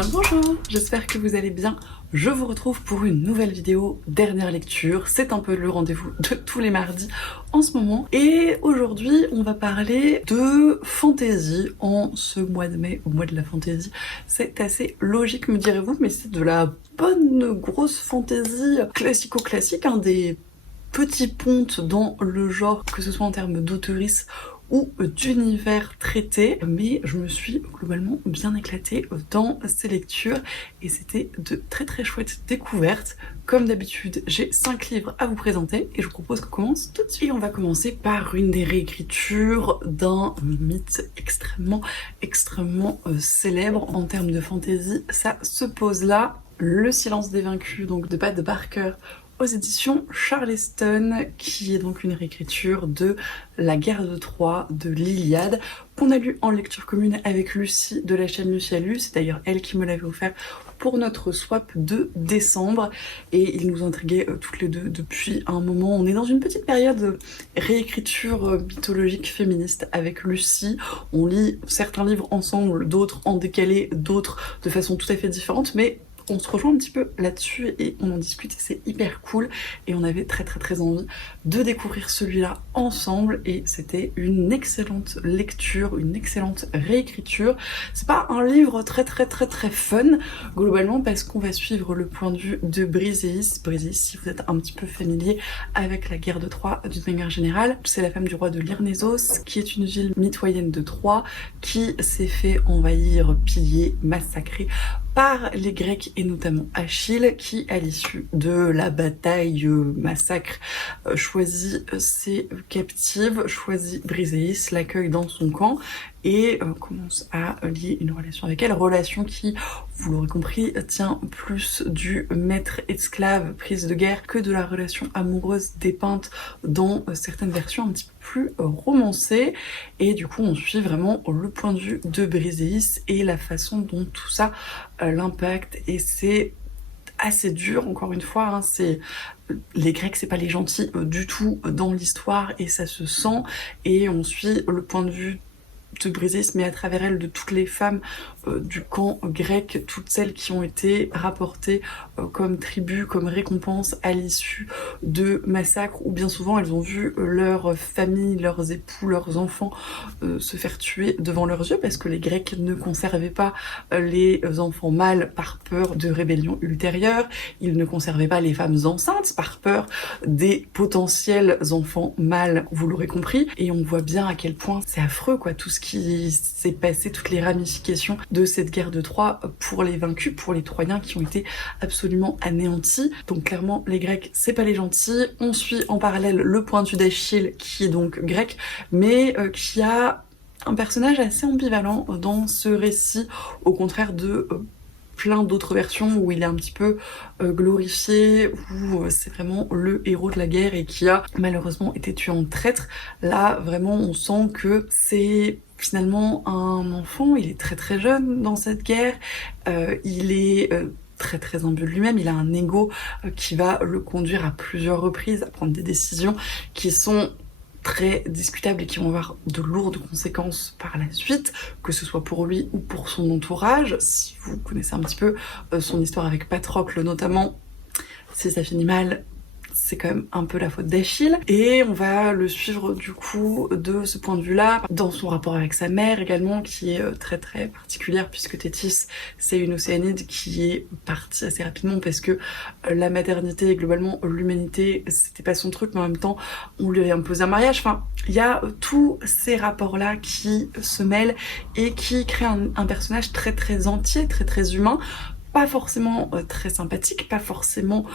Bien le bonjour, j'espère que vous allez bien. Je vous retrouve pour une nouvelle vidéo, dernière lecture. C'est un peu le rendez-vous de tous les mardis en ce moment. Et aujourd'hui, on va parler de fantaisie en ce mois de mai, au mois de la fantaisie. C'est assez logique, me direz-vous, mais c'est de la bonne grosse fantaisie classico-classique, des petits pontes dans le genre, que ce soit en termes d'auteurisme ou d'univers traité, mais je me suis globalement bien éclatée dans ces lectures et c'était de très très chouettes découvertes. Comme d'habitude, j'ai 5 livres à vous présenter et je vous propose qu'on commence tout de suite. Et on va commencer par une des réécritures d'un mythe extrêmement célèbre en termes de fantaisie. Ça se pose là, Le silence des vaincus, donc de Pat Barker, aux éditions Charleston, qui est donc une réécriture de La guerre de Troie de l'Iliade, qu'on a lu en lecture commune avec Lucie de la chaîne Lucie a lu. C'est d'ailleurs elle qui me l'avait offert pour notre swap de décembre et il nous intriguait toutes les deux depuis un moment. On est dans une petite période réécriture mythologique féministe avec Lucie. On lit certains livres ensemble, d'autres en décalé, d'autres de façon tout à fait différente, mais on se rejoint un petit peu là-dessus et on en discute, c'est hyper cool et on avait très envie de découvrir celui-là ensemble et c'était une excellente lecture, une excellente réécriture. C'est pas un livre très fun globalement parce qu'on va suivre le point de vue de Briseis. Briseis, si vous êtes un petit peu familier avec la guerre de Troie d'une manière générale, c'est la femme du roi de Lyrnessos qui est une ville mitoyenne de Troie qui s'est fait envahir, piller, massacrer par les Grecs et notamment Achille qui, à l'issue de la bataille massacre, choisit ses captives, choisit Briseis, l'accueille dans son camp et commence à lier une relation avec elle, relation qui, vous l'aurez compris, tient plus du maître-esclave, prise de guerre, que de la relation amoureuse dépeinte dans certaines versions un petit peu plus romancées. Et du coup, on suit vraiment le point de vue de Briseis et la façon dont tout ça l'impacte. Et c'est assez dur, encore une fois, les Grecs, c'est pas les gentils du tout dans l'histoire et ça se sent. Et on suit le point de vue de Briseis, mais à travers elle de toutes les femmes du camp grec, toutes celles qui ont été rapportées comme tribus, comme récompense à l'issue de massacres, où bien souvent elles ont vu leur famille, leurs époux, leurs enfants se faire tuer devant leurs yeux, parce que les Grecs ne conservaient pas les enfants mâles par peur de rébellions ultérieures, ils ne conservaient pas les femmes enceintes par peur des potentiels enfants mâles, vous l'aurez compris, et on voit bien à quel point c'est affreux, quoi, tout ce qui s'est passé, toutes les ramifications de cette guerre de Troie pour les vaincus, pour les Troyens qui ont été absolument anéantis. Donc clairement, les Grecs, c'est pas les gentils. On suit en parallèle le point de vue d'Achille, qui est donc grec, mais qui a un personnage assez ambivalent dans ce récit, au contraire de plein d'autres versions où il est un petit peu glorifié, où c'est vraiment le héros de la guerre et qui a malheureusement été tué en traître. Là, vraiment, on sent que c'est finalement un enfant, il est très jeune dans cette guerre, il est très imbu de lui-même, il a un ego qui va le conduire à plusieurs reprises à prendre des décisions qui sont très discutables et qui vont avoir de lourdes conséquences par la suite, que ce soit pour lui ou pour son entourage. Si vous connaissez un petit peu son histoire avec Patrocle notamment, si ça finit mal, c'est quand même un peu la faute d'Achille. Et on va le suivre du coup de ce point de vue-là, dans son rapport avec sa mère également, qui est très particulière, puisque Thétis, c'est une océanide qui est partie assez rapidement parce que la maternité et globalement l'humanité, c'était pas son truc, mais en même temps, on lui avait imposé un mariage. Enfin, il y a tous ces rapports-là qui se mêlent et qui créent un personnage très entier, très humain, pas forcément très sympathique, pas forcément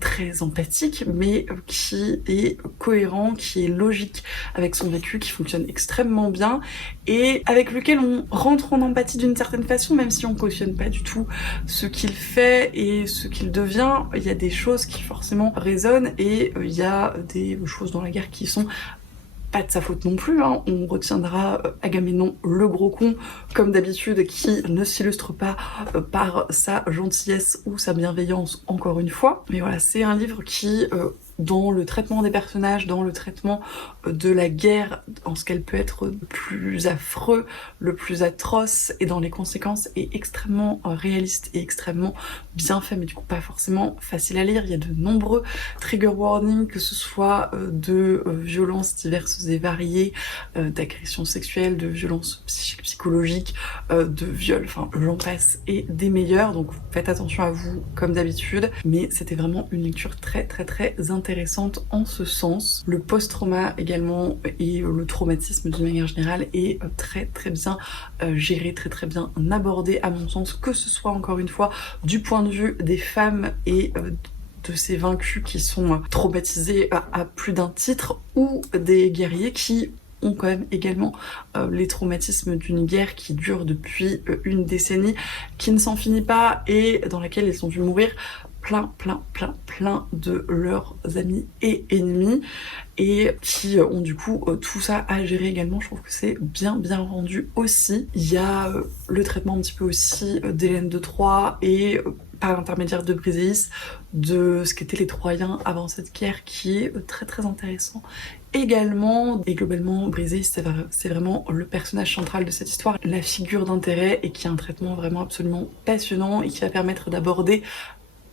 très empathique, mais qui est cohérent, qui est logique avec son vécu, qui fonctionne extrêmement bien et avec lequel on rentre en empathie d'une certaine façon, même si on cautionne pas du tout ce qu'il fait et ce qu'il devient. Il y a des choses qui forcément résonnent et il y a des choses dans la guerre qui sont pas de sa faute non plus, on retiendra Agamemnon le gros con, comme d'habitude, qui ne s'illustre pas par sa gentillesse ou sa bienveillance, encore une fois. Mais voilà, c'est un livre qui dans le traitement des personnages, dans le traitement de la guerre, en ce qu'elle peut être le plus affreux, le plus atroce, et dans les conséquences, est extrêmement réaliste et extrêmement bien fait, mais du coup pas forcément facile à lire. Il y a de nombreux trigger warnings, que ce soit de violences diverses et variées, d'agressions sexuelles, de violences psychiques, psychologiques, de viols, enfin j'en passe, et des meilleurs, donc faites attention à vous comme d'habitude, mais c'était vraiment une lecture très intéressante en ce sens. Le post-trauma également et le traumatisme d'une manière générale est très bien géré, très bien abordé à mon sens, que ce soit encore une fois du point de vue des femmes et de ces vaincus qui sont traumatisés à plus d'un titre, ou des guerriers qui ont quand même également les traumatismes d'une guerre qui dure depuis une décennie, qui ne s'en finit pas et dans laquelle ils ont vu mourir plein de leurs amis et ennemis, et qui ont du coup tout ça à gérer également. Je trouve que c'est bien rendu aussi. Il y a le traitement un petit peu aussi d'Hélène de Troie et par l'intermédiaire de Briseis, de ce qu'étaient les Troyens avant cette guerre, qui est très intéressant également. Et globalement, Briseis, c'est vraiment le personnage central de cette histoire, la figure d'intérêt, et qui a un traitement vraiment absolument passionnant et qui va permettre d'aborder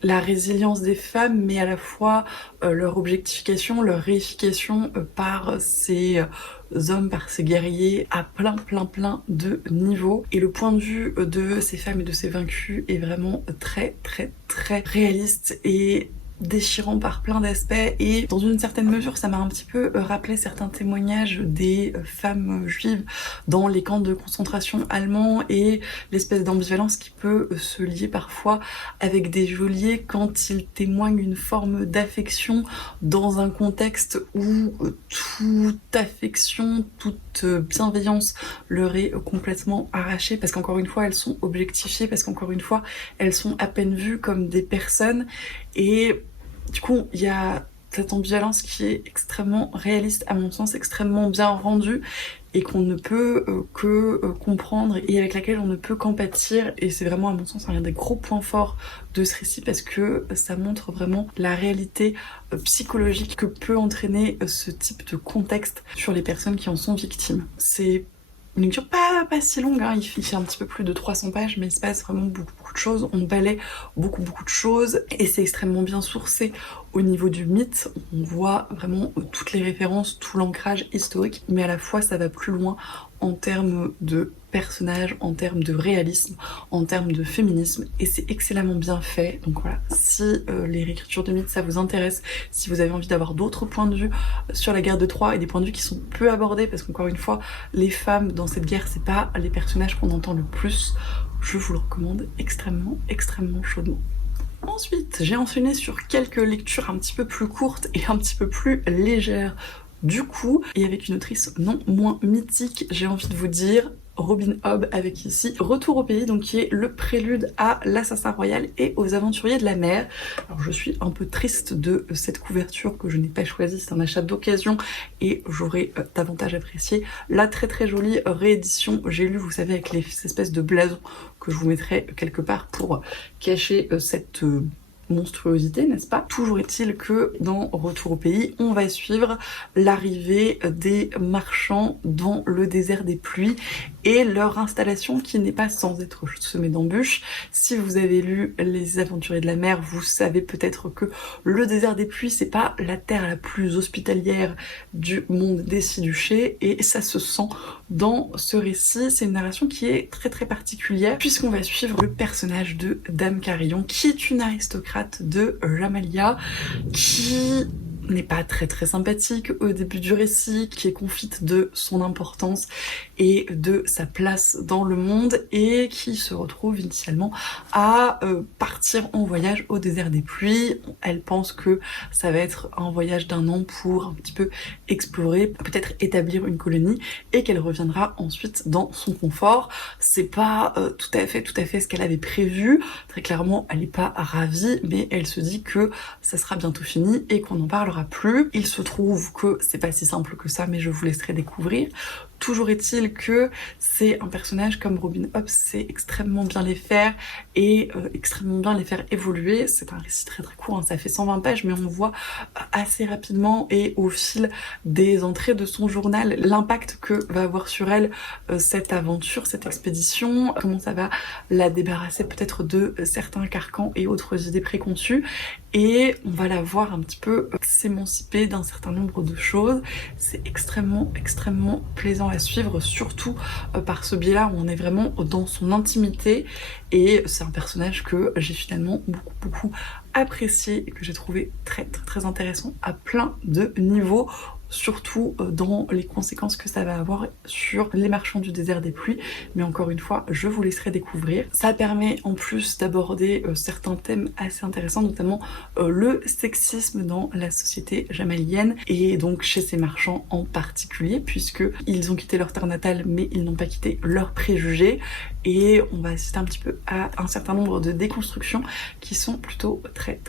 la résilience des femmes, mais à la fois leur objectification, leur réification par ces hommes, par ces guerriers à plein de niveaux. Et le point de vue de ces femmes et de ces vaincus est vraiment très réaliste et déchirant par plein d'aspects, et dans une certaine mesure ça m'a un petit peu rappelé certains témoignages des femmes juives dans les camps de concentration allemands, et l'espèce d'ambivalence qui peut se lier parfois avec des geôliers quand ils témoignent une forme d'affection dans un contexte où toute affection, toute bienveillance leur est complètement arrachée, parce qu'encore une fois elles sont objectifiées, parce qu'encore une fois elles sont à peine vues comme des personnes. Et du coup, il y a cette ambivalence qui est extrêmement réaliste, à mon sens, extrêmement bien rendue, et qu'on ne peut que comprendre, et avec laquelle on ne peut qu'en pâtir. Et c'est vraiment, à mon sens, un des gros points forts de ce récit, parce que ça montre vraiment la réalité psychologique que peut entraîner ce type de contexte sur les personnes qui en sont victimes. C'est une lecture pas si longue, hein. Il fait un petit peu plus de 300 pages, mais il se passe vraiment beaucoup de choses. On balaie beaucoup de choses, et c'est extrêmement bien sourcé au niveau du mythe. On voit vraiment toutes les références, tout l'ancrage historique, mais à la fois ça va plus loin en termes de personnages, en termes de réalisme, en termes de féminisme, et c'est excellemment bien fait. Donc voilà, si les réécritures de mythes ça vous intéresse, si vous avez envie d'avoir d'autres points de vue sur la guerre de Troie, et des points de vue qui sont peu abordés, parce qu'encore une fois, les femmes dans cette guerre, c'est pas les personnages qu'on entend le plus, je vous le recommande extrêmement chaudement. Ensuite, j'ai enchaîné sur quelques lectures un petit peu plus courtes et un petit peu plus légères. Du coup, et avec une autrice non moins mythique, j'ai envie de vous dire Robin Hobb, avec ici Retour au pays, donc qui est le prélude à l'Assassin Royal et aux Aventuriers de la Mer. Alors je suis un peu triste de cette couverture que je n'ai pas choisie, c'est un achat d'occasion et j'aurais davantage apprécié la très jolie réédition. J'ai lu, vous savez, avec les espèces de blasons que je vous mettrai quelque part pour cacher cette monstruosité, n'est-ce pas? Toujours est-il que dans Retour au pays, on va suivre l'arrivée des marchands dans le désert des pluies et leur installation qui n'est pas sans être semée d'embûches. Si vous avez lu Les Aventuriers de la Mer, vous savez peut-être que le désert des pluies, c'est pas la terre la plus hospitalière du monde des Six-Duchés, et ça se sent dans ce récit. C'est une narration qui est très particulière, puisqu'on va suivre le personnage de Dame Carillon, qui est une aristocrate de Jamalia, qui n'est pas très sympathique au début du récit, qui est confite de son importance et de sa place dans le monde, et qui se retrouve initialement à partir en voyage au désert des pluies. Elle pense que ça va être un voyage d'un an pour un petit peu explorer, peut-être établir une colonie, et qu'elle reviendra ensuite dans son confort. C'est pas tout à fait ce qu'elle avait prévu. Très clairement, elle n'est pas ravie, mais elle se dit que ça sera bientôt fini et qu'on n'en parlera plus. Il se trouve que c'est pas si simple que ça, mais je vous laisserai découvrir, Toujours est-il que c'est un personnage comme Robin Hobb sait extrêmement bien les faire et extrêmement bien les faire évoluer. C'est un récit très très court, hein, ça fait 120 pages, mais on voit assez rapidement et au fil des entrées de son journal l'impact que va avoir sur elle cette aventure, cette expédition, comment ça va la débarrasser peut-être de certains carcans et autres idées préconçues. Et on va la voir un petit peu s'émanciper d'un certain nombre de choses. C'est extrêmement plaisant à suivre, surtout par ce biais-là où on est vraiment dans son intimité. Et c'est un personnage que j'ai finalement beaucoup apprécié et que j'ai trouvé très intéressant à plein de niveaux, surtout dans les conséquences que ça va avoir sur les marchands du désert des pluies, mais encore une fois je vous laisserai découvrir. Ça permet en plus d'aborder certains thèmes assez intéressants, notamment le sexisme dans la société jamalienne et donc chez ces marchands en particulier, puisque ils ont quitté leur terre natale mais ils n'ont pas quitté leurs préjugés, et on va assister un petit peu à un certain nombre de déconstructions qui sont plutôt très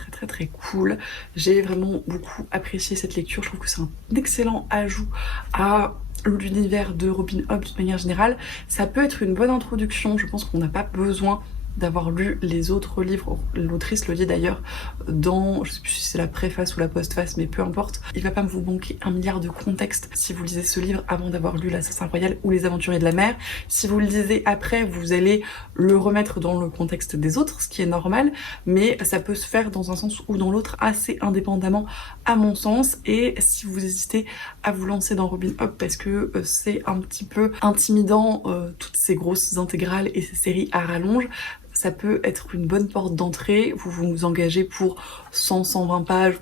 cool. J'ai vraiment beaucoup apprécié cette lecture, je trouve que c'est un excellent ajout à l'univers de Robin Hobb de manière générale. Ça peut être une bonne introduction, je pense qu'on n'a pas besoin d'avoir lu les autres livres. L'autrice le dit d'ailleurs dans, je sais plus si c'est la préface ou la postface, mais peu importe, il va pas vous manquer un milliard de contexte si vous lisez ce livre avant d'avoir lu l'Assassin Royal ou Les Aventuriers de la Mer. Si vous le lisez après, vous allez le remettre dans le contexte des autres, ce qui est normal, mais ça peut se faire dans un sens ou dans l'autre assez indépendamment à mon sens. Et si vous hésitez à vous lancer dans Robin Hobb parce que c'est un petit peu intimidant, toutes ces grosses intégrales et ces séries à rallonge, ça peut être une bonne porte d'entrée. Vous vous engagez pour 100-120 pages,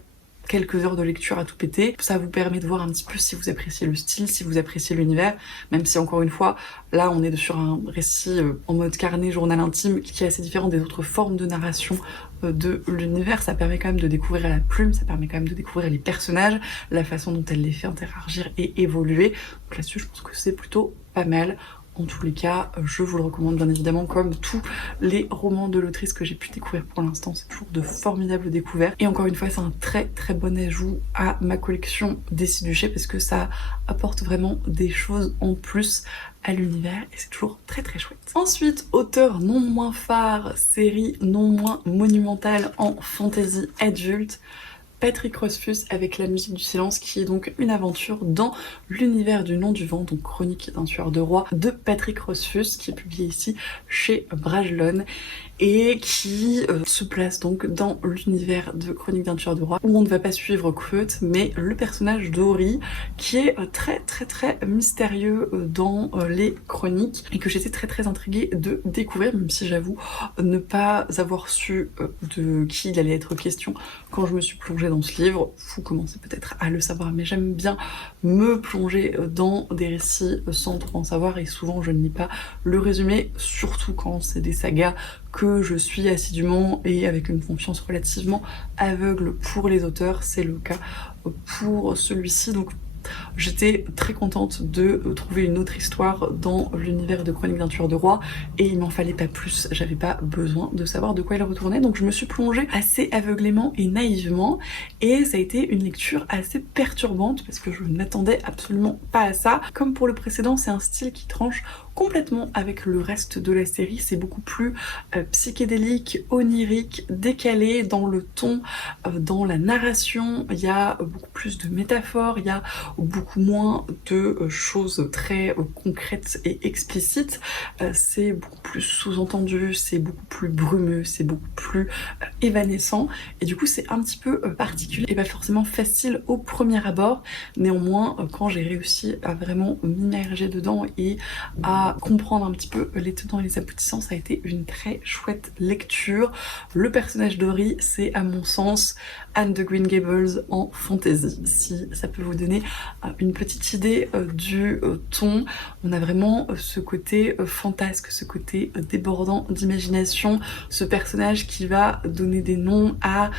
quelques heures de lecture à tout péter. Ça vous permet de voir un petit peu si vous appréciez le style, si vous appréciez l'univers, même si encore une fois, là on est sur un récit en mode carnet, journal intime, qui est assez différent des autres formes de narration de l'univers. Ça permet quand même de découvrir la plume, ça permet quand même de découvrir les personnages, la façon dont elle les fait interagir et évoluer. Donc là-dessus, je pense que c'est plutôt pas mal. En tous les cas, je vous le recommande bien évidemment, comme tous les romans de l'autrice que j'ai pu découvrir pour l'instant. C'est toujours de formidables découvertes. Et encore une fois, c'est un très bon ajout à ma collection Décis Duché parce que ça apporte vraiment des choses en plus à l'univers et c'est toujours très chouette. Ensuite, auteur non moins phare, série non moins monumentale en fantasy adulte, Patrick Rothfuss avec La musique du silence, qui est donc une aventure dans l'univers du Nom du vent, donc chronique d'un tueur de roi de Patrick Rothfuss, qui est publié ici chez Brajlon et qui se place donc dans l'univers de Chronique d'un tueur de roi, où on ne va pas suivre Kvothe, mais le personnage d'Ori, qui est très mystérieux dans les chroniques et que j'étais très intriguée de découvrir, même si j'avoue ne pas avoir su de qui il allait être question quand je me suis plongée dans ce livre. Vous commencez peut-être à le savoir, mais j'aime bien me plonger dans des récits sans trop en savoir, et souvent je ne lis pas le résumé, surtout quand c'est des sagas que je suis assidûment et avec une confiance relativement aveugle pour les auteurs. C'est le cas pour celui-ci, donc j'étais très contente de trouver une autre histoire dans l'univers de Chronique d'un tueur de roi et il m'en fallait pas plus, j'avais pas besoin de savoir de quoi il retournait, donc je me suis plongée assez aveuglément et naïvement et ça a été une lecture assez perturbante parce que je n'attendais absolument pas à ça. Comme pour le précédent, c'est un style qui tranche complètement avec le reste de la série, c'est beaucoup plus psychédélique, onirique, décalé dans le ton, dans la narration, il y a beaucoup plus de métaphores, il y a beaucoup moins de choses très concrètes et explicites, c'est beaucoup plus sous-entendu, c'est beaucoup plus brumeux, c'est beaucoup plus évanescent et du coup c'est un petit peu particulier et pas forcément facile au premier abord. Néanmoins, quand j'ai réussi à vraiment m'immerger dedans et à comprendre un petit peu les tenants et les aboutissants, ça a été une très chouette lecture. Le personnage d'Ori, c'est à mon sens Anne de Green Gables en fantasy, si ça peut vous donner une petite idée du ton. On a vraiment ce côté fantasque, ce côté débordant d'imagination, ce personnage qui va donner des noms à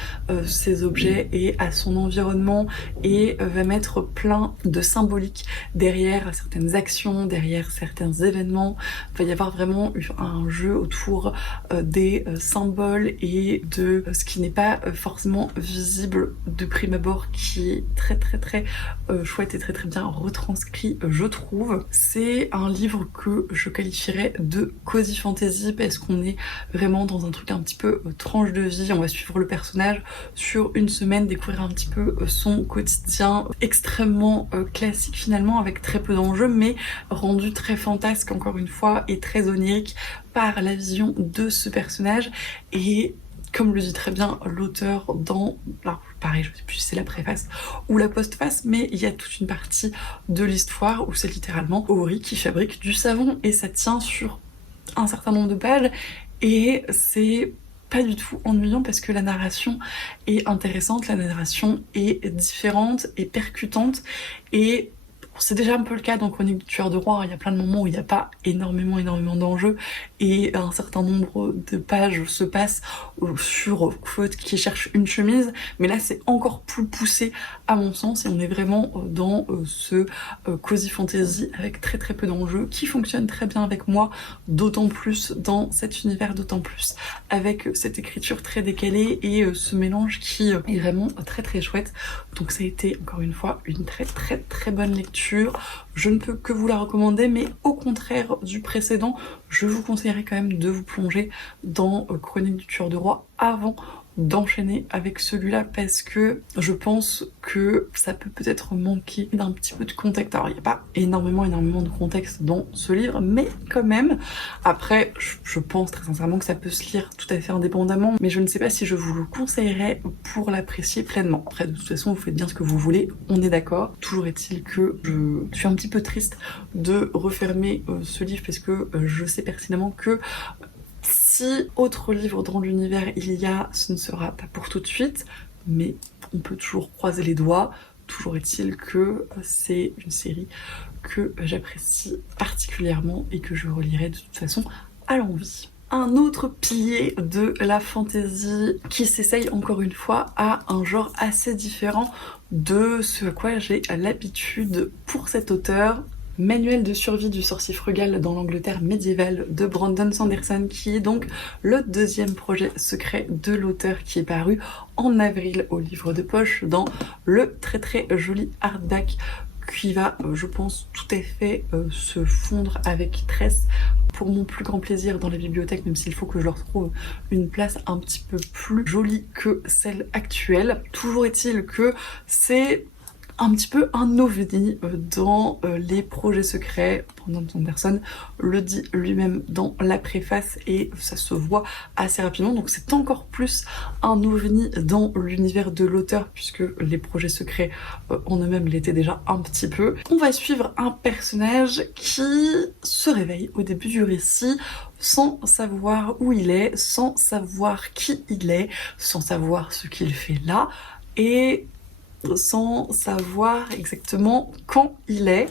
ses objets et à son environnement et va mettre plein de symboliques derrière certaines actions, derrière certains événements événements. Il va y avoir vraiment un jeu autour des symboles et de ce qui n'est pas forcément visible de prime abord, qui est très chouette et très bien retranscrit, je trouve. C'est un livre que je qualifierais de cozy fantasy parce qu'on est vraiment dans un truc un petit peu tranche de vie. On va suivre le personnage sur une semaine, découvrir un petit peu son quotidien extrêmement classique finalement, avec très peu d'enjeux, mais rendu très fantasque encore une fois et très onirique par la vision de ce personnage. Et comme le dit très bien l'auteur dans, alors pareil, je sais plus si c'est la préface ou la postface, mais il y a toute une partie de l'histoire où c'est littéralement Ori qui fabrique du savon, et ça tient sur un certain nombre de pages et c'est pas du tout ennuyant parce que la narration est intéressante, la narration est différente et percutante, et c'est déjà un peu le cas dans Chronique du tueur de roi. Il y a plein de moments où il n'y a pas énormément d'enjeux et un certain nombre de pages se passent sur Claude qui cherche une chemise, mais là c'est encore plus poussé à mon sens et on est vraiment dans ce cozy fantasy avec très peu d'enjeux qui fonctionne très bien avec moi, d'autant plus dans cet univers, d'autant plus avec cette écriture très décalée et ce mélange qui est vraiment très chouette. Donc ça a été encore une fois une très bonne lecture. Je ne peux que vous la recommander, mais au contraire du précédent, je vous conseillerais quand même de vous plonger dans Chronique du tueur de roi avant d'enchaîner avec celui-là, parce que je pense que ça peut peut-être manquer d'un petit peu de contexte. Alors il n'y a pas énormément de contexte dans ce livre, mais quand même. Après, je pense très sincèrement que ça peut se lire tout à fait indépendamment, mais je ne sais pas si je vous le conseillerais pour l'apprécier pleinement. Après, de toute façon, vous faites bien ce que vous voulez, on est d'accord. Toujours est-il que je suis un petit peu triste de refermer ce livre, parce que je sais pertinemment que si autre livre dans l'univers il y a, ce ne sera pas pour tout de suite, mais on peut toujours croiser les doigts. Toujours est-il que c'est une série que j'apprécie particulièrement et que je relirai de toute façon à l'envie. Un autre pilier de la fantasy qui s'essaye encore une fois à un genre assez différent de ce à quoi j'ai l'habitude pour cet auteur. Manuel de survie du sorcier frugal dans l'Angleterre médiévale de Brandon Sanderson, qui est donc le deuxième projet secret de l'auteur, qui est paru en avril au livre de poche dans le très joli hardback qui va, je pense, tout à fait se fondre avec Tress pour mon plus grand plaisir dans la bibliothèque, même s'il faut que je leur trouve une place un petit peu plus jolie que celle actuelle. Toujours est-il que c'est un petit peu un ovni dans les projets secrets. Brandon Sanderson le dit lui-même dans la préface et ça se voit assez rapidement, donc c'est encore plus un ovni dans l'univers de l'auteur, puisque les projets secrets en eux-mêmes l'étaient déjà un petit peu. On va suivre un personnage qui se réveille au début du récit sans savoir où il est, sans savoir qui il est, sans savoir ce qu'il fait là, et sans savoir exactement quand il est,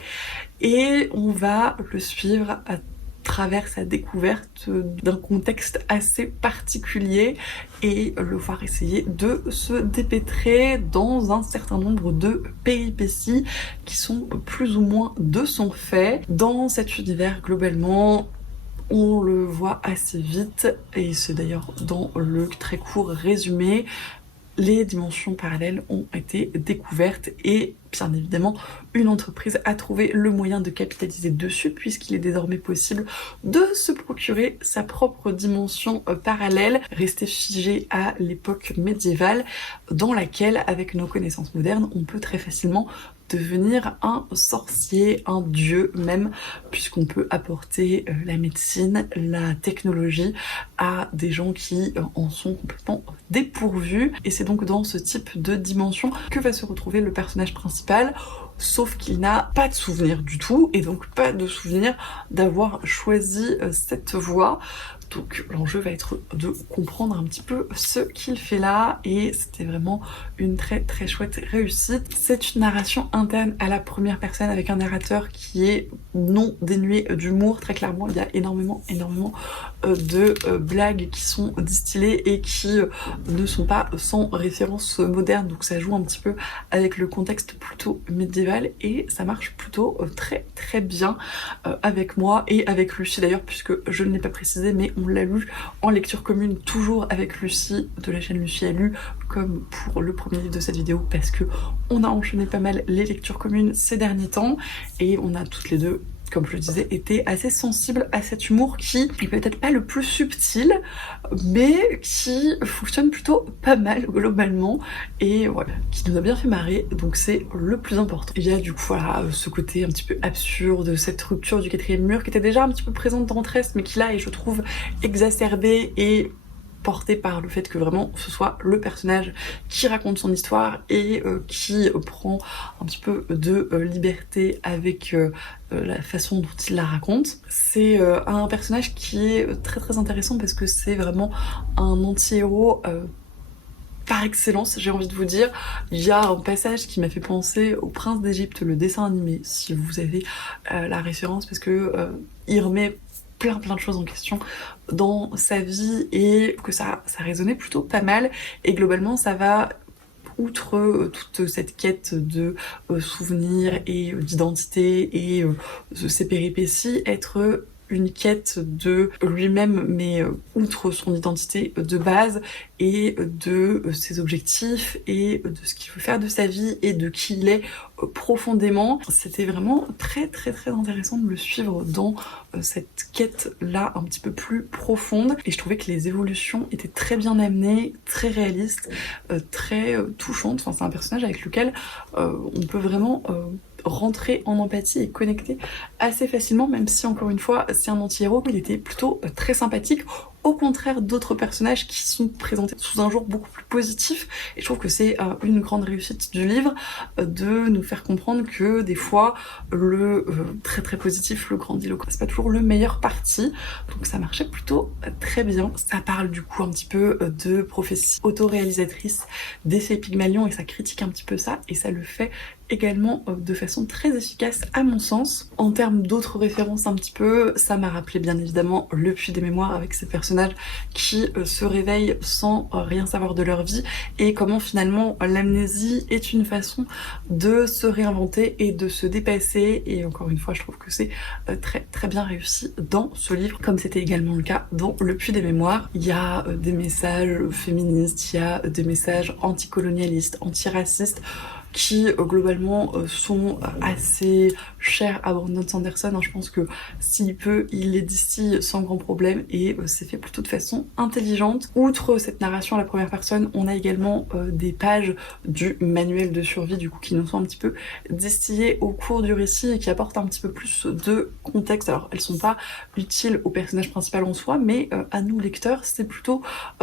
et on va le suivre à travers sa découverte d'un contexte assez particulier et le voir essayer de se dépêtrer dans un certain nombre de péripéties qui sont plus ou moins de son fait. Dans cet univers, globalement, on le voit assez vite, et c'est d'ailleurs dans le très court résumé, les dimensions parallèles ont été découvertes et bien évidemment une entreprise a trouvé le moyen de capitaliser dessus, puisqu'il est désormais possible de se procurer sa propre dimension parallèle, restée figée à l'époque médiévale, dans laquelle, avec nos connaissances modernes, on peut très facilement devenir un sorcier, un dieu même, puisqu'on peut apporter la médecine, la technologie à des gens qui en sont complètement dépourvus. Et c'est donc dans ce type de dimension que va se retrouver le personnage principal, sauf qu'il n'a pas de souvenir du tout, et donc pas de souvenir d'avoir choisi cette voie. Donc l'enjeu va être de comprendre un petit peu ce qu'il fait là, et c'était vraiment une très très chouette réussite. C'est une narration interne à la première personne avec un narrateur qui est non dénué d'humour. Très clairement, il y a énormément de blagues qui sont distillées et qui ne sont pas sans référence moderne, donc ça joue un petit peu avec le contexte plutôt médiéval et ça marche plutôt très très bien avec moi et avec Lucie d'ailleurs, puisque je ne l'ai pas précisé mais on l'a lu en lecture commune, toujours avec Lucie de la chaîne Lucie a lu, comme pour le premier livre de cette vidéo, parce que on a enchaîné pas mal les lectures communes ces derniers temps et on a toutes les deux, comme je le disais, été assez sensible à cet humour qui est peut-être pas le plus subtil, mais qui fonctionne plutôt pas mal globalement, et voilà, qui nous a bien fait marrer, donc c'est le plus important. Il y a du coup voilà, ce côté un petit peu absurde, cette rupture du quatrième mur qui était déjà un petit peu présente dans Trest, mais qui là est, je trouve, exacerbée et porté par le fait que vraiment ce soit le personnage qui raconte son histoire et qui prend un petit peu de liberté avec la façon dont il la raconte. C'est un personnage qui est très très intéressant parce que c'est vraiment un anti-héros par excellence, j'ai envie de vous dire. Il y a un passage qui m'a fait penser au Prince d'Égypte, le dessin animé, si vous avez la référence, parce que il remet plein de choses en question dans sa vie et que ça résonnait plutôt pas mal, et globalement ça va, outre toute cette quête de souvenirs et d'identité et ces péripéties, être une quête de lui-même, mais outre son identité de base et de ses objectifs et de ce qu'il veut faire de sa vie et de qui il est profondément. C'était vraiment très intéressant de le suivre dans cette quête-là un petit peu plus profonde, et je trouvais que les évolutions étaient très bien amenées, très réalistes, très touchantes. Enfin, c'est un personnage avec lequel on peut vraiment rentrer en empathie et connecter assez facilement, même si encore une fois c'est un anti-héros. Il était plutôt très sympathique, au contraire d'autres personnages qui sont présentés sous un jour beaucoup plus positif, et je trouve que c'est une grande réussite du livre de nous faire comprendre que des fois le très positif, le grandiloquent, c'est pas toujours le meilleur parti, donc ça marchait plutôt très bien. Ça parle du coup un petit peu de prophétie autoréalisatrice d'effet Pygmalion et ça critique un petit peu ça, et ça le fait également de façon très efficace à mon sens. En termes d'autres références un petit peu, ça m'a rappelé bien évidemment Le Puits des Mémoires, avec ces personnages qui se réveillent sans rien savoir de leur vie, et comment finalement l'amnésie est une façon de se réinventer et de se dépasser, et encore une fois je trouve que c'est très bien réussi dans ce livre, comme c'était également le cas dans Le Puits des Mémoires. Il y a des messages féministes, il y a des messages anticolonialistes, antiracistes, qui globalement sont assez chers à Brandon Sanderson. Je pense que s'il peut, il les distille sans grand problème, et c'est fait plutôt de façon intelligente. Outre cette narration à la première personne, on a également des pages du manuel de survie du coup qui nous sont un petit peu distillées au cours du récit et qui apportent un petit peu plus de contexte. Alors elles sont pas utiles au personnage principal en soi, mais à nous lecteurs c'est plutôt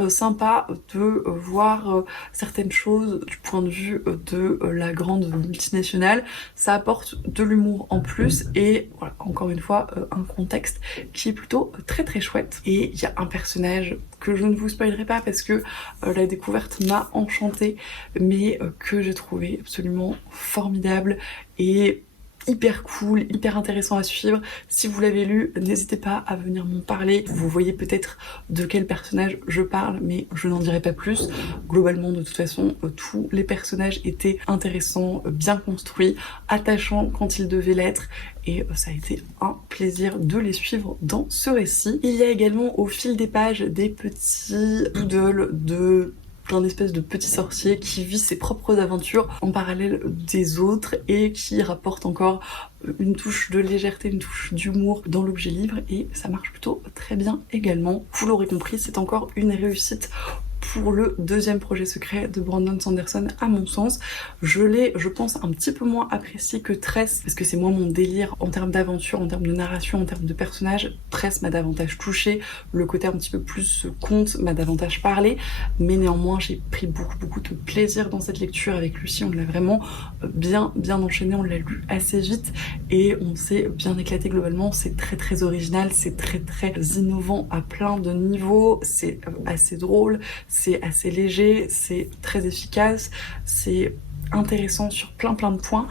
sympa de voir certaines choses du point de vue de la grande multinationale. Ça apporte de l'humour en plus, et voilà, encore une fois un contexte qui est plutôt très chouette. Et il y a un personnage que je ne vous spoilerai pas parce que la découverte m'a enchantée, mais que j'ai trouvé absolument formidable et hyper cool, hyper intéressant à suivre. Si vous l'avez lu, n'hésitez pas à venir m'en parler. Vous voyez peut-être de quel personnage je parle, mais je n'en dirai pas plus. Globalement, de toute façon, tous les personnages étaient intéressants, bien construits, attachants quand ils devaient l'être, et ça a été un plaisir de les suivre dans ce récit. Il y a également au fil des pages des petits doodles de plein d'espèces de petits sorciers qui vivent ses propres aventures en parallèle des autres, et qui rapportent encore une touche de légèreté, une touche d'humour dans l'objet livre, et ça marche plutôt très bien également. Vous l'aurez compris, c'est encore une réussite pour le deuxième projet secret de Brandon Sanderson à mon sens. Je l'ai, je pense, un petit peu moins apprécié que Tress parce que c'est moins mon délire en termes d'aventure, en termes de narration, en termes de personnages. Tress m'a davantage touché, le côté un petit peu plus conte m'a davantage parlé, mais néanmoins j'ai pris beaucoup de plaisir dans cette lecture avec Lucie. On l'a vraiment bien enchaîné, on l'a lu assez vite et on s'est bien éclaté globalement. C'est très original, c'est très innovant à plein de niveaux, c'est assez drôle, c'est assez léger, c'est très efficace, c'est intéressant sur plein de points.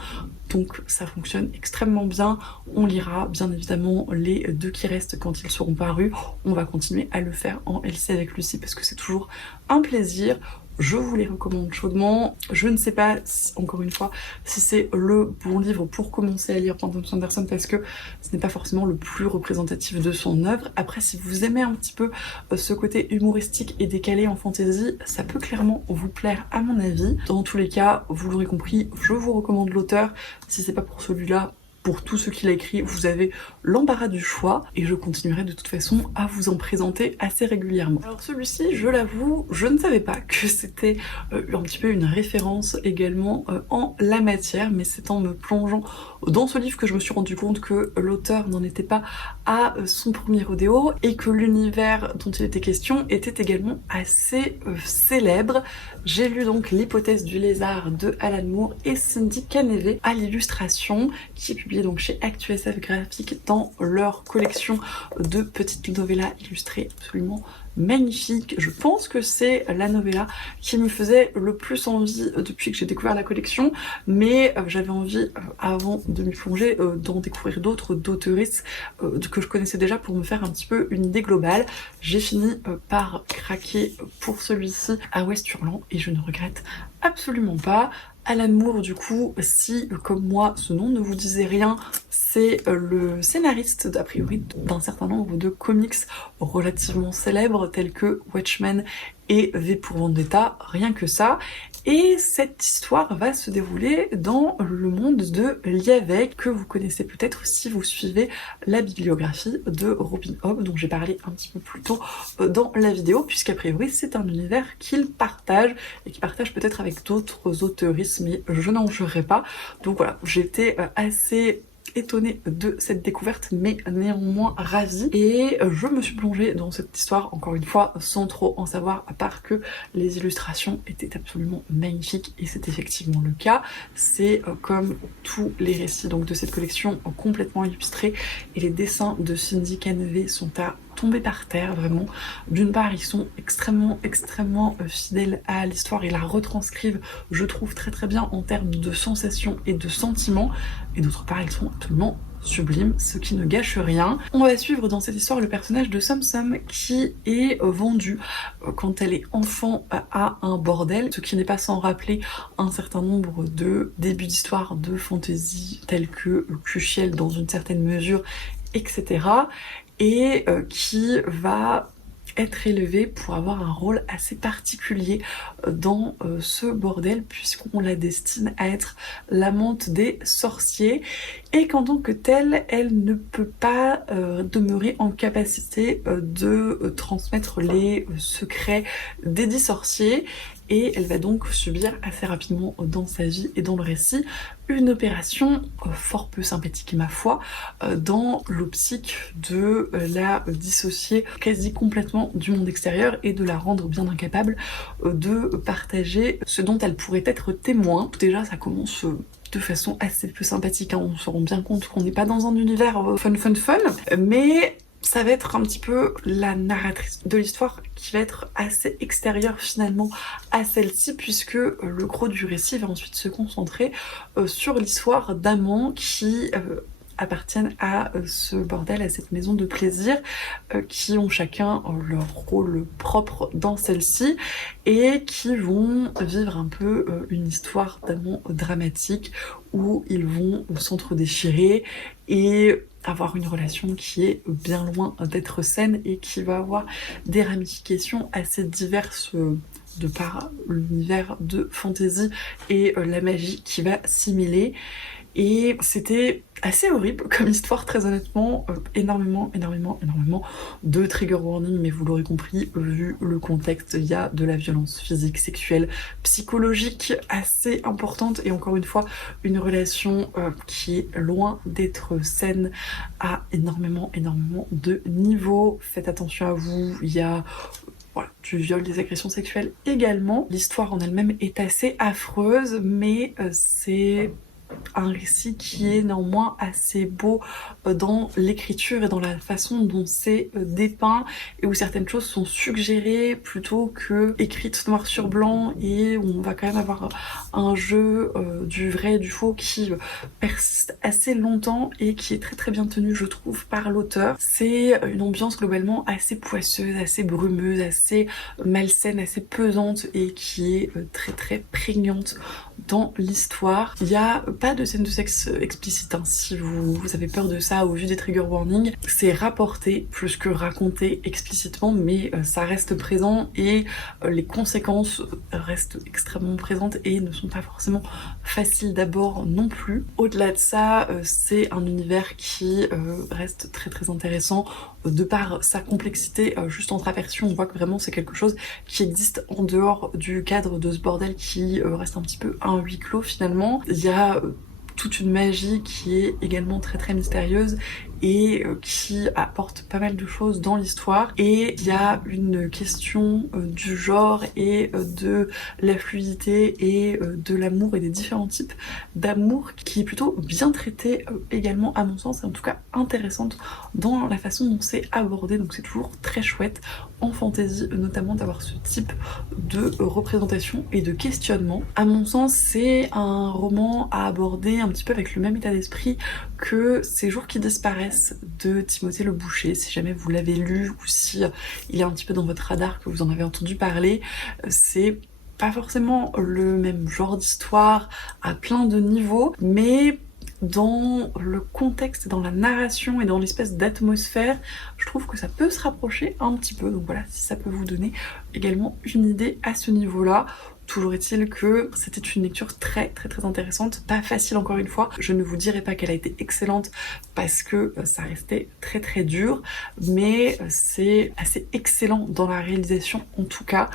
Donc ça fonctionne extrêmement bien. On lira bien évidemment les 2 qui restent quand ils seront parus. On va continuer à le faire en LC avec Lucie parce que c'est toujours un plaisir. Je vous les recommande chaudement. Je ne sais pas, encore une fois, si c'est le bon livre pour commencer à lire Brandon Sanderson parce que ce n'est pas forcément le plus représentatif de son œuvre. Après, si vous aimez un petit peu ce côté humoristique et décalé en fantasy, ça peut clairement vous plaire à mon avis. Dans tous les cas, vous l'aurez compris, je vous recommande l'auteur. Si c'est pas pour celui-là, pour tout ce qu'il a écrit, vous avez l'embarras du choix et je continuerai de toute façon à vous en présenter assez régulièrement. Alors celui-ci, je l'avoue, je ne savais pas que c'était un petit peu une référence également en la matière, mais c'est en me plongeant dans ce livre que je me suis rendu compte que l'auteur n'en était pas à son premier rodéo et que l'univers dont il était question était également assez célèbre. J'ai lu donc L'hypothèse du lézard de Alan Moore et Cindy Caneve à l'illustration, qui est publié donc chez ActuSF Graphique dans leur collection de petites novellas illustrées absolument magnifique. Je pense que c'est la novella qui me faisait le plus envie depuis que j'ai découvert la collection, mais j'avais envie, avant de m'y plonger, d'en découvrir d'autres, d'auteuristes que je connaissais déjà pour me faire un petit peu une idée globale. J'ai fini par craquer pour celui-ci à West Hurlant et je ne regrette absolument pas. Alan Moore, du coup, si comme moi ce nom ne vous disait rien, c'est le scénariste a priori d'un certain nombre de comics relativement célèbres tels que Watchmen et V pour Vendetta, rien que ça. Et cette histoire va se dérouler dans le monde de Liavek, que vous connaissez peut-être si vous suivez la bibliographie de Robin Hobb, dont j'ai parlé un petit peu plus tôt dans la vidéo, puisqu'a priori c'est un univers qu'il partage, et qu'il partage peut-être avec d'autres auteuristes, mais je n'en jurerai pas. Donc voilà, j'étais assez étonnée de cette découverte mais néanmoins ravie et je me suis plongée dans cette histoire encore une fois sans trop en savoir à part que les illustrations étaient absolument magnifiques et c'est effectivement le cas. C'est comme tous les récits donc de cette collection complètement illustrés et les dessins de Cindy Caneve sont à tomber par terre vraiment. D'une part ils sont extrêmement fidèles à l'histoire et la retranscrivent je trouve très bien en termes de sensations et de sentiments et d'autre part ils sont absolument sublime, ce qui ne gâche rien. On va suivre dans cette histoire le personnage de Som Som qui est vendu quand elle est enfant à un bordel, ce qui n'est pas sans rappeler un certain nombre de débuts d'histoire de fantasy tels que Kushiel dans une certaine mesure, etc. et qui va être élevée pour avoir un rôle assez particulier dans ce bordel puisqu'on la destine à être l'amante des sorciers et qu'en tant que telle, elle ne peut pas demeurer en capacité de transmettre les secrets des 10 sorciers et elle va donc subir assez rapidement dans sa vie et dans le récit une opération fort peu sympathique ma foi dans l'optique de la dissocier quasi complètement du monde extérieur et de la rendre bien incapable de partager ce dont elle pourrait être témoin. Déjà ça commence de façon assez peu sympathique, hein. On se rend bien compte qu'on n'est pas dans un univers fun, mais ça va être un petit peu la narratrice de l'histoire qui va être assez extérieure finalement à celle-ci puisque le gros du récit va ensuite se concentrer sur l'histoire d'amants qui appartiennent à ce bordel, à cette maison de plaisir, qui ont chacun leur rôle propre dans celle-ci et qui vont vivre un peu une histoire d'amant dramatique où ils vont s'entre-déchirer et avoir une relation qui est bien loin d'être saine et qui va avoir des ramifications assez diverses de par l'univers de fantasy et la magie qui va s'y mêler. et c'était assez horrible comme histoire, très honnêtement. Énormément de trigger warning, mais vous l'aurez compris, vu le contexte, il y a de la violence physique, sexuelle, psychologique assez importante, et encore une fois, une relation qui est loin d'être saine à énormément de niveaux. Faites attention à vous, il y a voilà, du viol, des agressions sexuelles également. L'histoire en elle-même est assez affreuse, mais c'est un récit qui est néanmoins assez beau dans l'écriture et dans la façon dont c'est dépeint, et où certaines choses sont suggérées plutôt que écrites noir sur blanc, et où on va quand même avoir un jeu du vrai et du faux qui persiste assez longtemps et qui est très bien tenu, je trouve, par l'auteur. C'est une ambiance globalement assez poisseuse, assez brumeuse, assez malsaine, assez pesante, et qui est très prégnante dans l'histoire. Il y a pas de scène de sexe explicite, hein, si vous avez peur de ça au vu des trigger warnings. C'est rapporté plus que raconté explicitement, mais ça reste présent, et les conséquences restent extrêmement présentes et ne sont pas forcément faciles d'abord non plus. Au-delà de ça, c'est un univers qui reste très intéressant de par sa complexité. Juste entre aperçus, on voit que vraiment c'est quelque chose qui existe en dehors du cadre de ce bordel qui reste un petit peu un huis clos finalement. Il y a toute une magie qui est également très mystérieuse et qui apporte pas mal de choses dans l'histoire. Et il y a une question du genre et de la fluidité et de l'amour et des différents types d'amour qui est plutôt bien traitée également, à mon sens, et en tout cas intéressante dans la façon dont c'est abordé. Donc c'est toujours très chouette en fantasy notamment d'avoir ce type de représentation et de questionnement. À mon sens, c'est un roman à aborder un petit peu avec le même état d'esprit que Ces jours qui disparaissent de Timothée Le Boucher. Si jamais vous l'avez lu ou si il est un petit peu dans votre radar, que vous en avez entendu parler, c'est pas forcément le même genre d'histoire à plein de niveaux, mais dans le contexte, dans la narration et dans l'espèce d'atmosphère, je trouve que ça peut se rapprocher un petit peu. Donc voilà, si ça peut vous donner également une idée à ce niveau-là. Toujours est-il que c'était une lecture très intéressante, pas facile encore une fois. Je ne vous dirai pas qu'elle a été excellente parce que ça restait très dur, mais c'est assez excellent dans la réalisation en tout cas.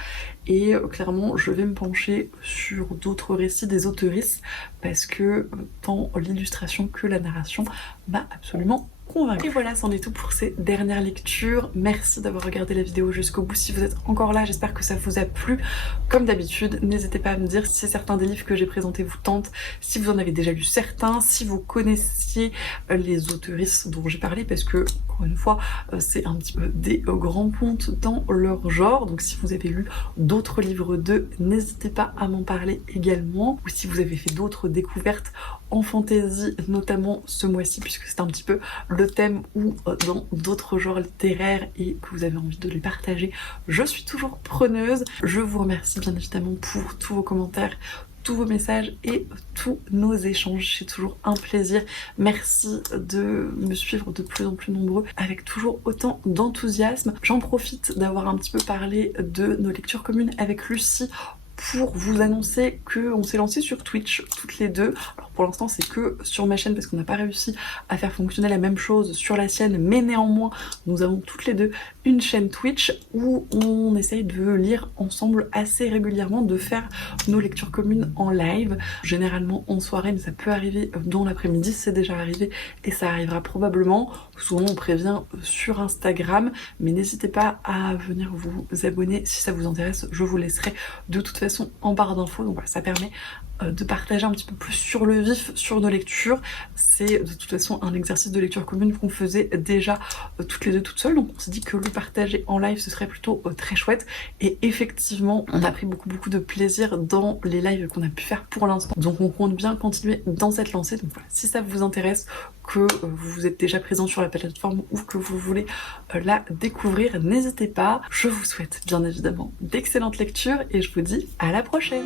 Et clairement, je vais me pencher sur d'autres récits des auteurices parce que tant l'illustration que la narration m'a absolument convaincue. Et voilà, c'en est tout pour ces dernières lectures. Merci d'avoir regardé la vidéo jusqu'au bout. Si vous êtes encore là, j'espère que ça vous a plu. Comme d'habitude, n'hésitez pas à me dire si certains des livres que j'ai présentés vous tentent, si vous en avez déjà lu certains, si vous connaissiez les auteurices dont j'ai parlé, parce que, encore une fois, c'est un petit peu des grands pontes dans leur genre. Donc si vous avez lu d'autres livres d'eux, n'hésitez pas à m'en parler également. Ou si vous avez fait d'autres découvertes en fantasy, notamment ce mois-ci, puisque c'est un petit peu le thème, ou dans d'autres genres littéraires et que vous avez envie de les partager, je suis toujours preneuse. Je vous remercie bien évidemment pour tous vos commentaires, tous vos messages et tous nos échanges. C'est toujours un plaisir. Merci de me suivre de plus en plus nombreux avec toujours autant d'enthousiasme. J'en profite d'avoir un petit peu parlé de nos lectures communes avec Lucie pour vous annoncer qu'on s'est lancé sur Twitch toutes les deux. Alors pour l'instant c'est que sur ma chaîne parce qu'on n'a pas réussi à faire fonctionner la même chose sur la sienne, mais néanmoins nous avons toutes les deux une chaîne Twitch où on essaye de lire ensemble assez régulièrement, de faire nos lectures communes en live, généralement en soirée, mais ça peut arriver dans l'après-midi, c'est déjà arrivé et ça arrivera probablement. Souvent on prévient sur Instagram, mais n'hésitez pas à venir vous abonner si ça vous intéresse. Je vous laisserai de toute façon en barre d'infos, donc voilà, ça permet de partager un petit peu plus sur le vif sur nos lectures. C'est de toute façon un exercice de lecture commune qu'on faisait déjà toutes les deux toutes seules, donc on s'est dit que le partager en live ce serait plutôt très chouette, et effectivement on a pris beaucoup de plaisir dans les lives qu'on a pu faire pour l'instant, donc on compte bien continuer dans cette lancée. Donc voilà, si ça vous intéresse, que vous êtes déjà présent sur la plateforme ou que vous voulez la découvrir, n'hésitez pas. Je vous souhaite bien évidemment d'excellentes lectures et je vous dis à la prochaine.